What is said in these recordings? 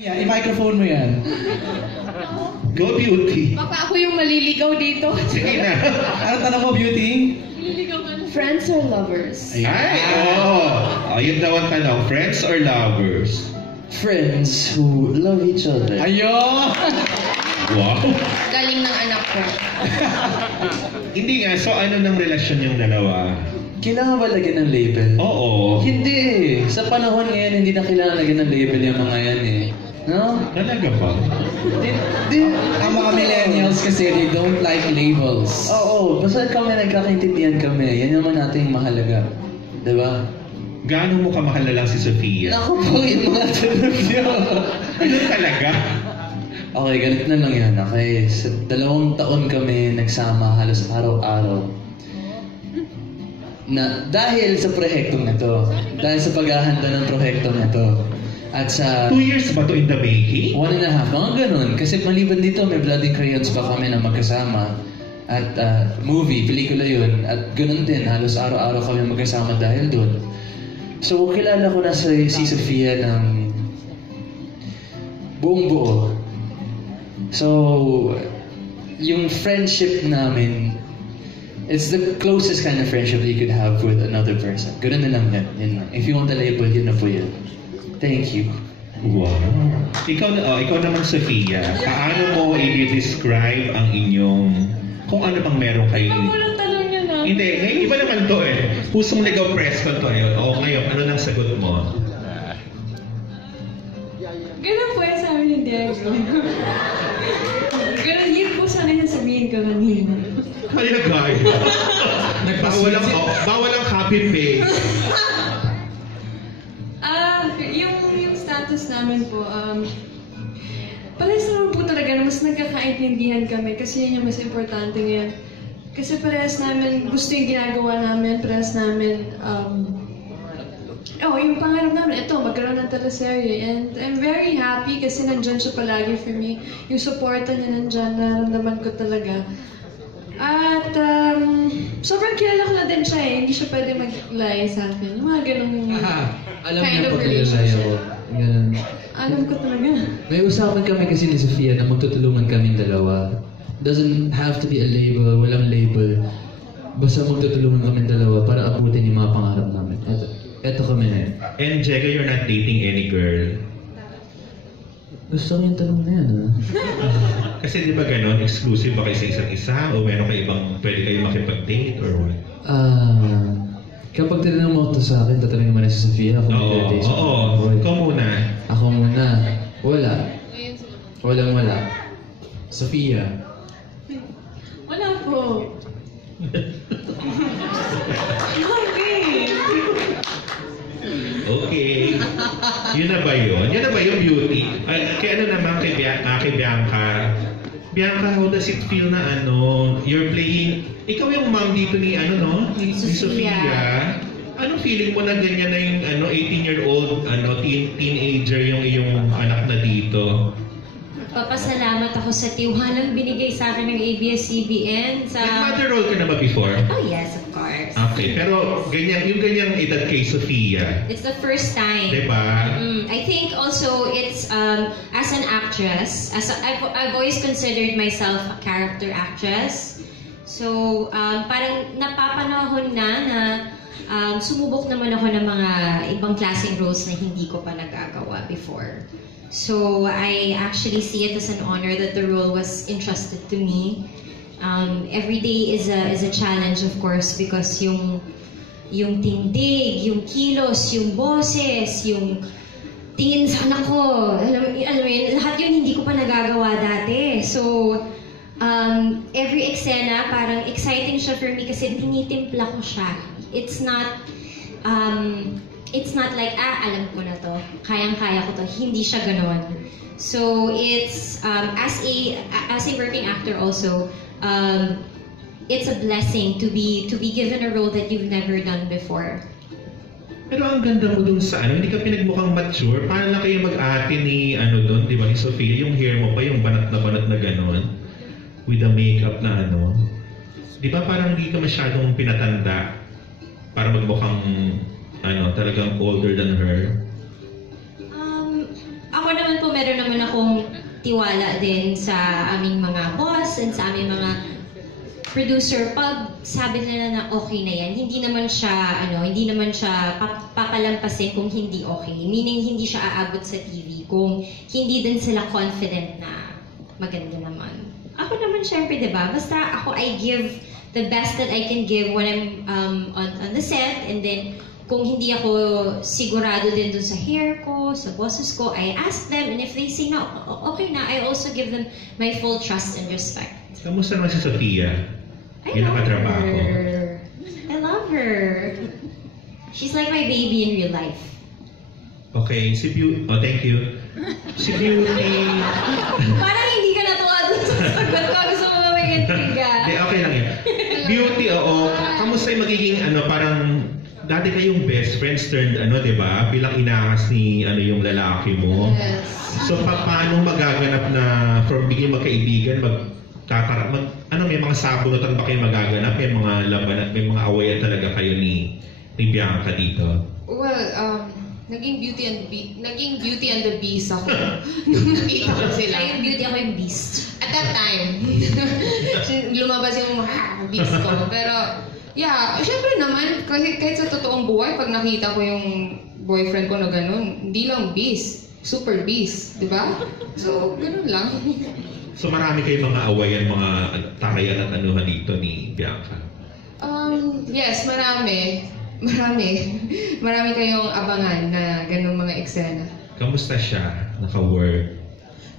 Yeah, i-microphone mo yan. Go, Beauty. Baka ako yung maliligaw dito. Sige na. Ano tanong mo, Beauty? Friends or lovers? Ay, yun daw ang tanong. Friends or lovers? Friends who love each other. Ayun! Wow. Galing ng anak ko. Hindi nga, so ano ng relasyon yung dalawa? Kailangan ba lagyan ng label? Oo. Hindi eh. Sa panahon ngayon, hindi na kailangan lagyan ng label yung mga yan eh. No? Talaga ba? Ang mga millennials kasi, they don't like labels. Oo, basta kami nagkakaintindihan kami. Yan naman natin yung mahalaga. Diba? Gaano mo kamahal na lang si Sofia? Naku po yung mga tanong niyo. Ano talaga? Okay, ganito na lang yan. Okay, sa 2 taon kami nagsama halos araw-araw. Na dahil sa proyektong ito, dahil sa paghahanda ng proyektong ito, at sa 2 years ba to in the making? 1.5, mga ganun. Kasi maliban dito, may Blood and Crayons pa kami na magkasama. At movie, pelikula yun. At ganun din, halos araw-araw kami magkasama dahil doon. So, kilala ko na si Sofia ng buong buo. So, yung friendship namin, it's the closest kind of friendship you could have with another person. Ganun na lang yan. Yun lang. If you want a label, yun na po yun. Thank you. Wow. Ikaw naman, Sofia, paano mo i-describe ang inyong, kung ano pang meron kayo? Walang tanong niya na. Hindi, ngayon iba naman to eh. Pusong ligaw press ko to eh. O ngayon, ano nang sagot mo? Ganun po yung sabi ni Diego. Ganun yun po sana yung sabihin ko kanina. Kaya guy. Bawal ang copy paste. Yung status namin po, parehas naman po talaga na mas nagkakaintindihan kami kasi yun yung mas importante ngayon. Kasi parehas namin gusto yung ginagawa namin, parehas namin, yung pangarap namin, ito, magkaroon ng teleserye. And I'm very happy kasi nandyan siya palagi for me. Yung supporta niya nandyan, nararamdaman ko talaga. At sobrang kilala ko na din siya eh. Hindi siya pwede mag-lie sa akin. Yung mga ganung Alam kind niya of po talaga relationship. ako. Ganun. Alam ko talaga. May usapan kami kasi ni Sofia na magtutulungan kaming dalawa. Doesn't have to be a label, walang label. Basta magtutulungan kaming dalawa para abutin yung mga pangarap namin. Eto kami na yun. And Jega, you're not dating any girl. Gusto ko yung tanong na yan, ha? Kasi di ba ganon, exclusive ba kayo sa isa't isa? O meron kayo ibang, pwede kayo makipag-date or what? Kapag tinanong mo ito sa akin, tatanungin mo na si Sofia kung mag-date siya. Oo. Ikaw muna. Ako muna. Wala. Wala. Sofia. Wala po. Okay. Yun na ba yun? Yun na ba yung beauty? Kaya ano naman kay Bianca? Bianca, how does it feel na you're playing, ikaw yung mom dito ni ni Sofia. Anong feeling mo na ganyan na yung 18-year-old teenager yung iyong anak na dito? Papasalamat ako sa tiwalang binigay sa akin ng ABS-CBN sa... Nag-mother role ka na ba before? Oh yes, of course. Okay, pero yung ganyang edad kay Sofia. It's the first time. Diba? I think also it's as an actress, I've always considered myself a character actress. So parang napapanahon na sumubok naman ako ng mga ibang klaseng roles na hindi ko pa nagagawa before. So I actually see it as an honor that the role was entrusted to me. Every day is a challenge, of course, because yung tindig, yung kilos, yung boses, yung tingin sa anak ko, alam mo yun, lahat yun hindi ko pa nagagawa dati. So every eksena parang exciting siya for me kasi tinitimpla ko siya. It's not like, alam ko na to, kayang-kaya ko to. Hindi siya ganoon. So it's, as a working actor also, it's a blessing to be given a role that you've never done before. Pero ang ganda mo dun sa hindi ka pinagmukhang mature. Paano lang kayo mag-ate ni, dun, di ba, ni Sofia? Yung hair mo pa, yung banat na gano'n. With the makeup na Di ba parang hindi ka masyadong pinatanda para magmukhang talagang older than her? Ako naman po, meron meron naman akong tiwala din sa aming mga boss and sa aming mga producer. Pag sabi nila na okay na yan, hindi naman siya papalampasin kung hindi okay. Meaning, hindi siya aabot sa TV kung hindi din sila confident na maganda naman. Ako naman, syempre, diba? Basta ako, I give the best that I can give when I'm on the set, and then kung hindi ako sigurado din dun sa hair ko, sa bosses ko, I ask them, and if they say no, okay na, I also give them my full trust and respect. Kamusta naman si Sofia? I Yung love nakatrabaho. her. I love her. She's like my baby in real life. Okay, si Beauty. Oh, thank you. Si Beauty. Parang hindi ka natuwa dun sa sagot ko. Gusto mo ba may intriga? Hindi, okay lang yan. Beauty, oo. Kamusta yung magiging parang dati kayong best friends turned di ba? Bilang inakas ni yung lalaki mo. Yes. So paano magaganap na from biging magkaibigan, may mga sabunutan ba kayo magaganap? May mga laban, may mga awayan talaga kayo ni Bianca dito? Well, naging Beauty and the Beast ako. Nung nakita ko sila. Siya yung beauty, ako yung beast. At that time, lumabas yung beast ko. Pero, yeah, syempre naman, kahit sa totoong buhay, pag nakita ko yung boyfriend ko na ganun, hindi lang beast, super beast, di ba? So, ganun lang. So marami kayong mga awayan, mga takayan at anuhan dito ni Bianca? Yes, marami. Marami kayong abangan na ganung mga eksena. Kamusta siya? Naka-work?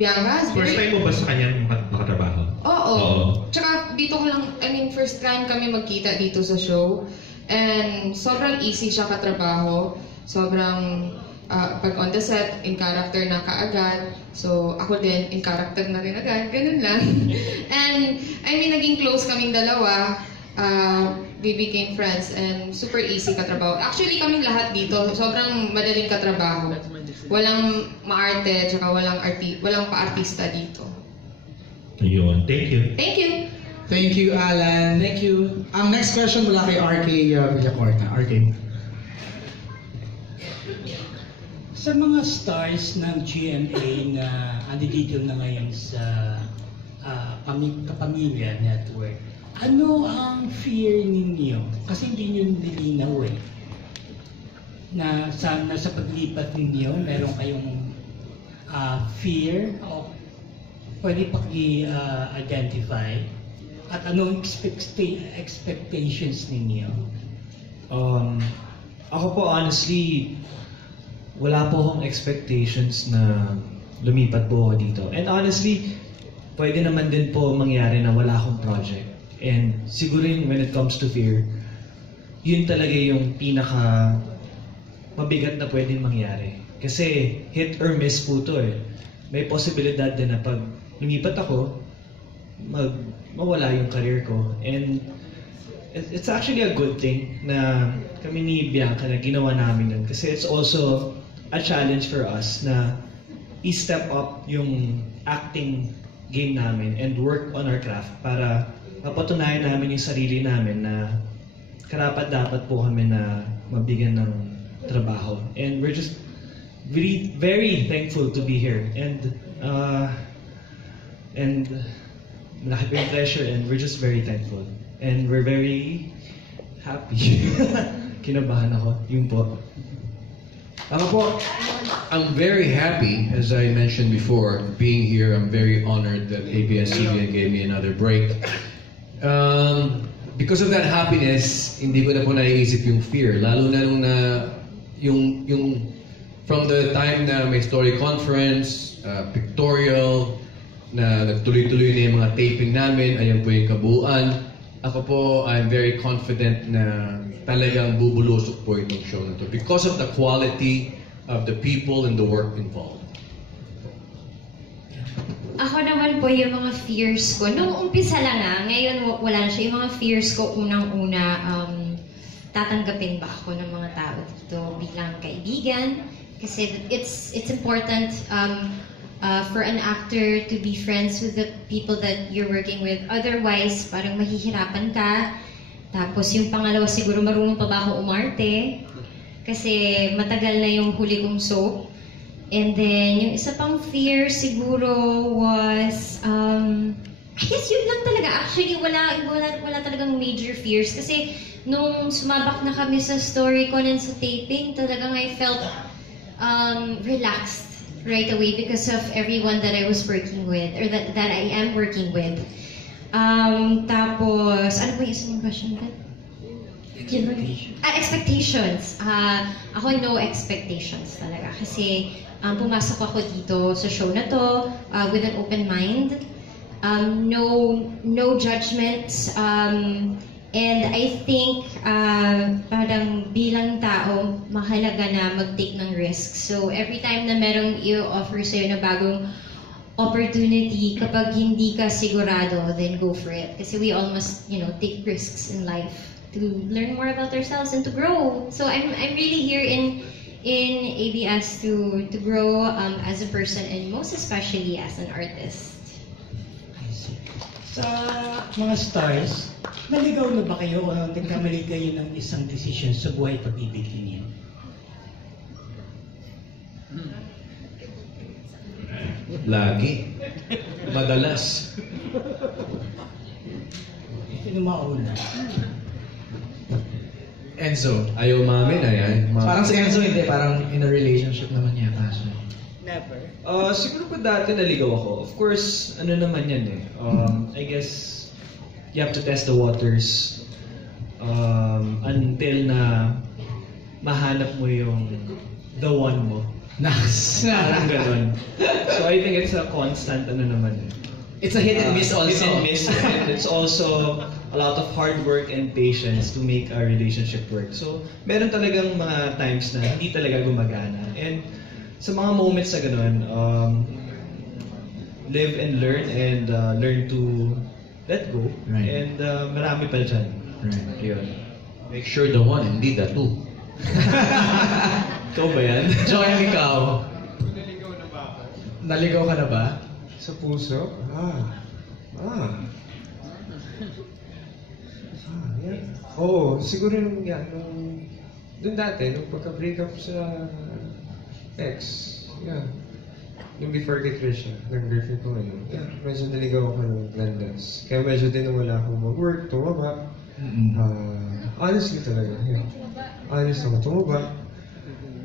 Bianca, First time mo ba sa kanyang makatrabaho? Oo. Oo. Tsaka dito ko lang, first time kami magkita dito sa show. And sobrang easy siya katrabaho. Sobrang, pag on the set, in character na kaagad. So, ako din, in character na rin agad. Ganun lang. And, naging close kaming dalawa. We became friends and super easy katrabaho. Actually, kaming lahat dito, sobrang madaling katrabaho. Walang maarte, tsaka walang pa-artista dito. Ayun. Thank you. Thank you! Thank you, Alan. Thank you. Ang next question mula kay RK Villacorta. RK. Sa mga stars ng GMA na andito na ngayon sa Kapamilya Network, ano ang fear ninyo? Kasi hindi nyo nilinaw na sa paglipat ninyo, meron kayong fear o pwede pag-identify at anong expectations ninyo? Ako po honestly, wala po akong expectations na lumipat po ako dito. And honestly, pwede naman din po mangyari na wala akong project. And siguro when it comes to fear, yun talaga yung pinaka mabigat na pwedeng mangyari. Kasi hit or miss po to May posibilidad din na pag lumipat ako, mawala yung career ko. And it's actually a good thing na kami ni Bianca na ginawa namin yun. Kasi it's also a challenge for us na i-step up yung acting game namin and work on our craft para mapatunayan namin yung sarili namin na karapat-dapat po kami na mabigyan ng trabaho. And we're just really very thankful to be here. And malaki po yung pleasure and we're just very thankful. And we're very happy. Kinabahan ako. Yun po. Ako po, I'm very happy, as I mentioned before, being here. I'm very honored that ABS-CBN gave me another break. Because of that happiness, hindi ko na po naiisip yung fear. Lalo na nung yung from the time na may story conference, pictorial, na nagtuloy-tuloy na yung mga taping namin, ayan po yung kabuuan. Ako po, I'm very confident na talagang bubulusok po itong show na to because of the quality of the people and the work involved. Ako naman po yung mga fears ko. Nung umpisa lang ngayon wala na siya. Yung mga fears ko unang-una, tatanggapin ba ako ng mga tao dito bilang kaibigan? Kasi it's important for an actor to be friends with the people that you're working with. Otherwise, parang mahihirapan ka. Tapos yung pangalawa, siguro marunong pa ba ako umarte? Kasi matagal na yung huli kong soap. And then, yung isa pang fear siguro was, I guess yun lang talaga. Actually, wala talagang major fears. Kasi, nung sumabak na kami sa story ko and sa taping, talagang I felt relaxed right away because of everyone that I was working with, or that I am working with. Tapos, ano ba yung isang question ka? Expectations. Ako, no expectations talaga. Kasi, pumasok ako dito sa show na to with an open mind. No judgments. And I think parang bilang tao, mahalaga na mag-take ng risks. So every time na merong i-offer sa'yo na bagong opportunity, kapag hindi ka sigurado, then go for it. Kasi we all must, take risks in life to learn more about ourselves and to grow. So I'm really here in ABS to grow as a person and most especially as an artist. Sa mga stars, naligaw na ba kayo o nagkamali kayo ng isang decision sa buhay pag-ibig ninyo? Lagi. Madalas. Sino mauna? Enzo, ayaw mamin ay. Parang si Enzo hindi, parang in a relationship naman yata siya. Never. Siguro pa dati naligaw ako. Of course, ano naman yan eh. I guess you have to test the waters until na mahanap mo yung the one mo. Nice. Parang ganun. So I think it's a constant ano naman eh. It's a hit and miss also. Hit and miss. And it's also a lot of hard work and patience to make a relationship work. So meron talagang mga times na hindi talaga gumagana. And sa mga moments na ganun, live and learn and learn to let go. Right. And marami pa dyan. Right. Yun. Make sure the one, hindi the two. Ikaw ba yan? Joel, ikaw. Naligaw na ba ako? Naligaw ka na ba? Sa puso? Yeah. Oo, siguro nung dun dati, nung pagka-break up sa ex, yeah. Yung before kay Trisha, ng girlfriend ko ngayon, yeah, medyo naligaw ako ng landas. Kaya medyo din wala akong mag-work, tumaba. Honestly talaga, yeah. Honest ako, tumaba.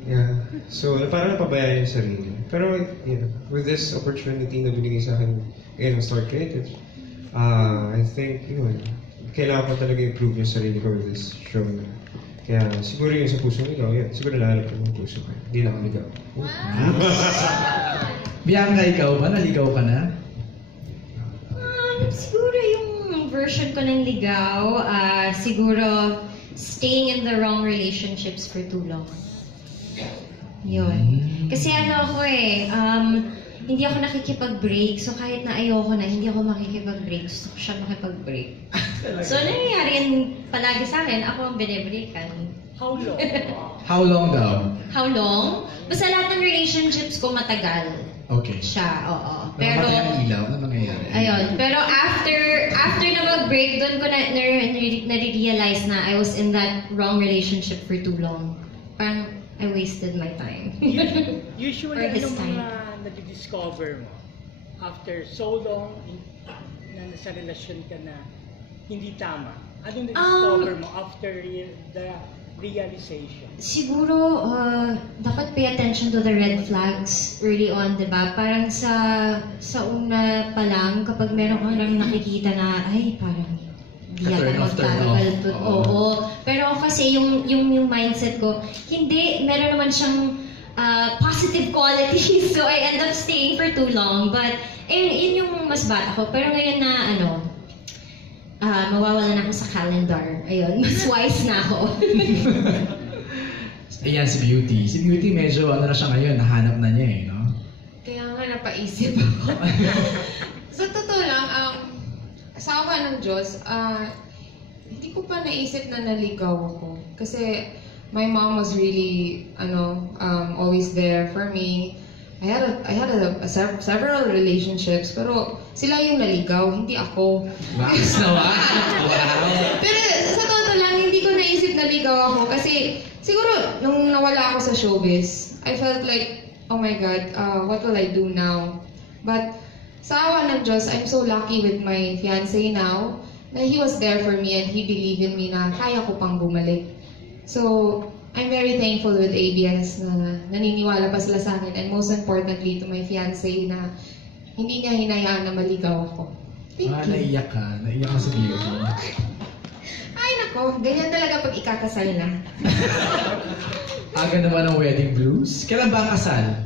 Yeah. So, parang napabayaan yung sarili. Pero, yeah, with this opportunity na binigay sa akin ngayon ng Star Creative, I think, kailangan ko talaga improve yung sarili ko with this show. Kaya, siguro yung sa puso nila, yeah, siguro lalapit yung puso ko. Hindi na ako ligaw. Bianca, ikaw ba? Naligaw ka na? Siguro yung version ko ng ligaw, siguro staying in the wrong relationships for too long. Yun. Kasi ako hindi ako nakikipag-break. So kahit na ayoko na, hindi ako makikipag-break. Gusto ko siya makipag-break. So nangyayari yan palagi sa akin, ako ang binibreakan. How long? How long daw? How long? Basta lahat ng relationships ko matagal. Okay. Siya, oo. Pero, Namatay ang ilaw, ano mangyayari? ayun. Pero after na mag-break, doon ko na-realize na I was in that wrong relationship for too long. Parang, I wasted my time. Usually, Or his ano time. mga nadi-discover mo after so long na nasa relasyon ka na hindi tama? Anong na-discover mo after the realization? Siguro, dapat pay attention to the red flags early on, di ba? Parang sa una pa lang, kapag meron kang lang nakikita na, ay, parang di yata magtatagal to. Oo. Pero kasi yung mindset ko, hindi, meron naman siyang positive qualities. So I end up staying for too long. But, yun yung mas bata ko. Pero ngayon na, mawawala na ako sa calendar. Ayun, mas wise na ako. Ayan, si Beauty. Si Beauty medyo na siya ngayon, nahanap na niya no? Kaya nga napaisip ako. Sa totoo lang, sa awa ng Diyos, hindi ko pa naisip na naligaw ako. Kasi my mom was really, always there for me. I had several relationships, pero sila yung naligaw, hindi ako. Max naman! Wow! Pero sa totoo lang, hindi ko naisip naligaw ako kasi siguro nung nawala ako sa showbiz, I felt like oh my God, what will I do now? But sa awa ng Diyos, I'm so lucky with my fiancé now na he was there for me and he believed in me na kaya ko pang bumalik. So, I'm very thankful with ABS na naniniwala pa sila sa akin, and most importantly to my fiancé na hindi niya hinayaan na maligaw ako. Thank you. Naiyak ka sa beauty. Ay nako, ganyan talaga pag ikakasal na. Aga naman ang wedding blues. Kailan ba ang kasal?